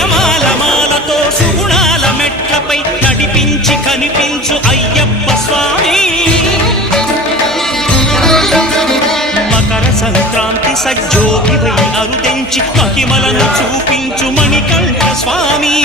నియమాల మాలతో సుగుణాల మెట్లపై నడిపించి కనిపించు అయ్యప్ప స్వామి మకర సంక్రాంతి సజ్జోగివై అరుదెంచి మహిమలను చూపించు మణికంఠ స్వామి